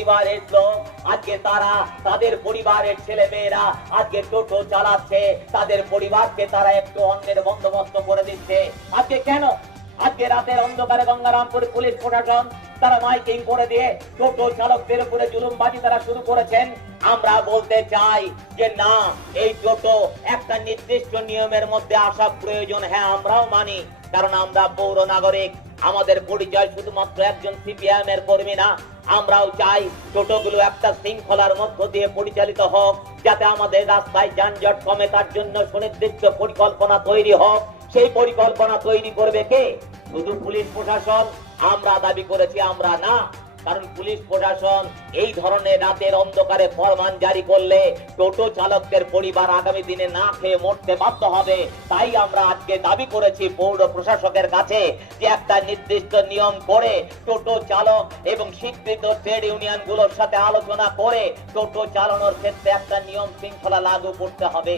পরিবারের লোক, আজকে তারা তাদের পরিবারের ছেলে মেয়েরা আজকে টোটো চালাচ্ছে, তাদের পরিবারকে তারা একটু অন্যের বন্দোবস্ত করে দিচ্ছে। আজকে কেন? আজকে রাতের অন্ধকারে গঙ্গারামপুর পুলিশ প্রশাসন তারা মাইকিং করে দিয়ে টোটো চালকদের উপরে জুলুমবাজি তারা শুরু করেছেন। আমরা বলতে চাই যে না, এই টোটো একটা নির্দিষ্ট নিয়মের মধ্যে আসা প্রয়োজন। হ্যাঁ, আমরাও মানি, কারণ আমরা পৌর নাগরিক, আমাদের পরিচয় শুধুমাত্র একজন সিপিএম এর কর্মী না। আমরাও চাই টোটোগুলো একটা শৃঙ্খলার মধ্য দিয়ে পরিচালিত হোক, যাতে আমাদের রাস্তায় যানজট কমে, তার জন্য সুনির্দিষ্ট পরিকল্পনা তৈরি হোক। সেই পরিকল্পনা তৈরি করবে কে? শুধু পুলিশ প্রশাসন? আমরা দাবি করেছি আমরা না, কারণ পুলিশ প্রশাসন এই ধরনের রাতের অন্ধকারে ফরমান জারি করলে টোটো চালকদের পরিবার আগামী দিনে না খেয়ে মরতে বাধ্য হবে। তাই আমরা আজকে দাবি করেছি পৌর প্রশাসকের কাছে যে একটা নির্দিষ্ট নিয়ম করে টোটো চালক এবং স্বীকৃত ট্রেড ইউনিয়ন গুলোর সাথে আলোচনা করে টোটো চালানোর ক্ষেত্রে একটা নিয়ম শৃঙ্খলা লাগু করতে হবে।